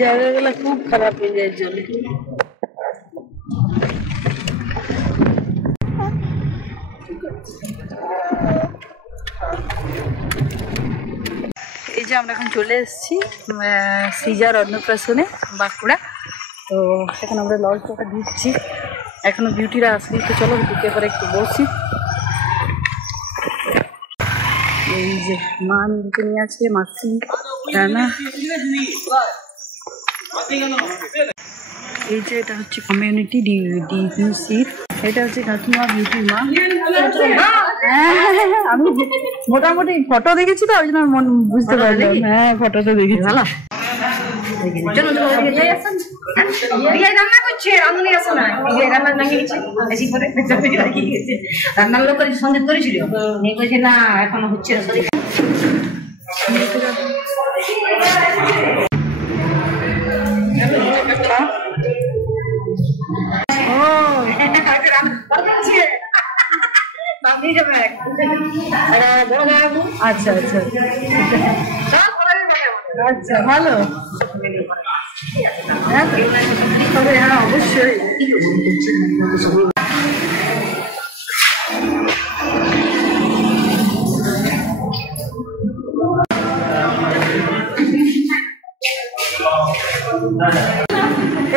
জায়গাগুলো খুব খারাপ হয়ে যায় জলে। এই যে আমরা এখন চলে এসেছি সিজার অন্নপ্রাশনে বাঁকুড়া। তো এখন আমরা লজটা দিচ্ছি, এখনো বিউটিরা আসলি। তো চলো ঢুকে পরে একটু বসি। এই যে মা নীলকে নিয়ে আছে, মাসি রানা। এই যে এটা হচ্ছে কমিউনিটি ডিভিসির, এটা হচ্ছে কাকিমা বিউটি মা। আমি মোটামুটি ফটো দেখেছি তো ওই জন্য মন বুঝতে পারলাম। হ্যাঁ ফটোতে দেখেছি। ভালো রান্না করছে, রান্না আসে না, রান্না লাগিয়েছে বেশি করে রান্নার লোক সন্দেহ করেছিল, নিয়ে বলছে না এখনো হচ্ছে না। আচ্ছা আচ্ছা আচ্ছা ভালো। হ্যাঁ অবশ্যই।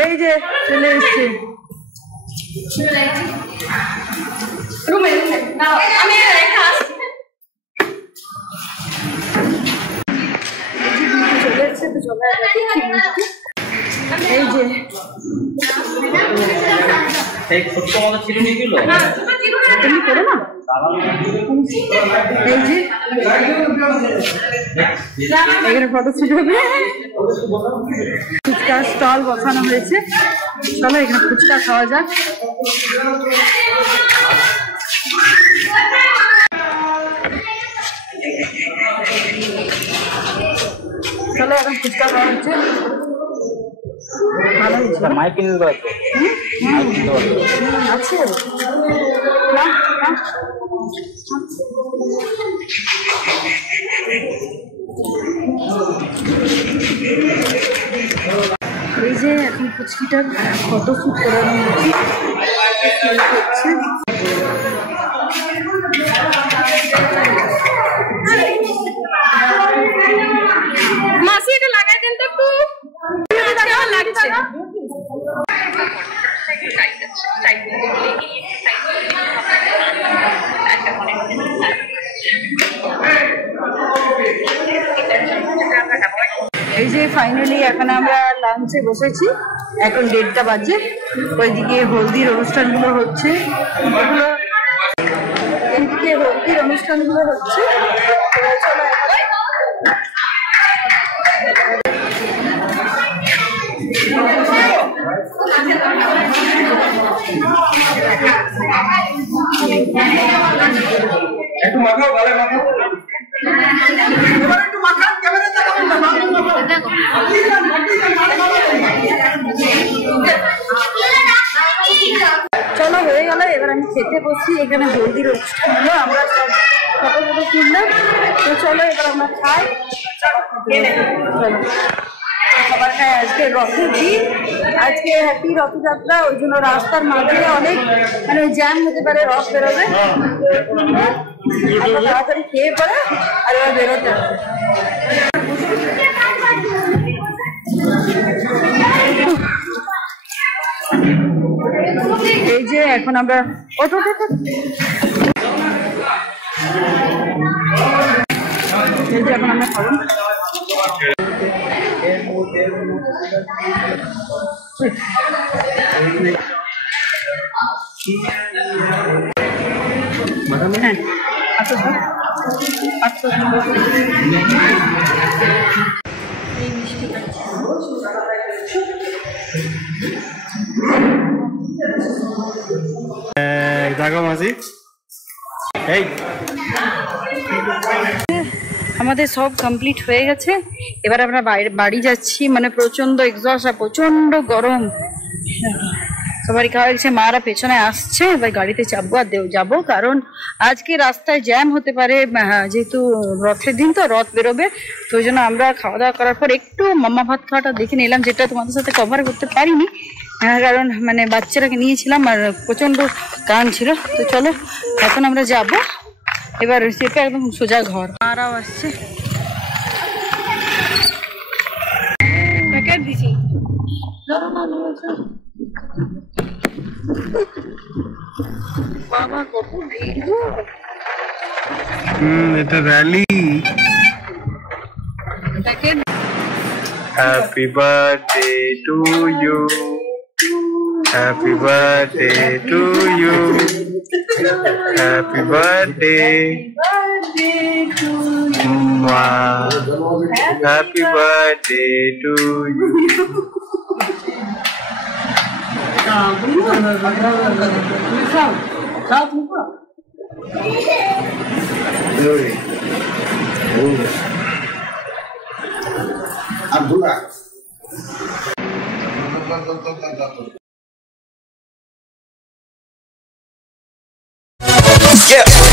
এই যে চলে এসছি। এই যে এই যে এখানে ফটো ছিল, ফুচকার স্টল বসানো হয়েছে। চলো এখানে ফুচকা খাওয়া যাক। চলো এখন ফুচকা খাওয়া হচ্ছে। ভালো হয়েছে। মাইক কিনে দেওয়া আছে। এই যে এখন ফুচকিটার ফটোশুট করানো হচ্ছে। মাসি এটা লাগাই দেন তো একটু, লাগছে। এই যে ফাইনালি এখন আমরা লাঞ্চে বসেছি, এখন 1:30 বাজে। ওইদিকে হলদির অনুষ্ঠানগুলো হচ্ছে, এইদিকে হলদির অনুষ্ঠানগুলো হচ্ছে। একটু মাখাও, গালে মাখাও। চলো হয়ে গেল, এবার আমি খেতে বসছি। এখানে হলদির অনুষ্ঠান হলো, আমরা সব ফটো ফটো কিনলাম। তো চলো এবার আমরা খাই। চলো সবার খাই। আজকে রথের দিন, আজকে হ্যাপি রথযাত্রা, ওই জন্য রাস্তার মাঝে অনেক মানে জ্যাম হতে পারে, রথ বেরোবে। তাড়াতাড়ি খেয়ে পরে আর এবার বেরোতে হবে। এই যে এখন আমরা অটো এই যে এখন আমরা খাবো। হ্যাঁ আচ্ছা আচ্ছা এই মিষ্টি আমাদের সব কমপ্লিট হয়ে গেছে। এবার আমরা বাড়ি যাচ্ছি, মানে প্রচন্ড এক্সস্ট আর প্রচন্ড গরম। সবারই খাওয়া গেছে, মারা পেছনে আসছে, এবার গাড়িতে চাপবো আর যাবো, কারণ আজকে রাস্তায় জ্যাম হতে পারে, যেহেতু রথের দিন তো রথ বেরোবে, তো ওই জন্য আমরা খাওয়া দাওয়া করার পর একটু মামা ভাত খাওয়াটা দেখে নিলাম, যেটা তোমাদের সাথে কভার করতে পারিনি, কারণ মানে বাচ্চাটাকে নিয়েছিলাম আর প্রচন্ড কান ছিল। তো চলো এখন আমরা যাব, এবার চেপে একদম সোজা ঘর। মারাও আসছে, প্যাকেট দিছি। বাবা কত ভিড় গো। এটা rally. Packet. Happy birthday to you, happy birthday to you, happy birthday মা, happy birthday to you. Yeah.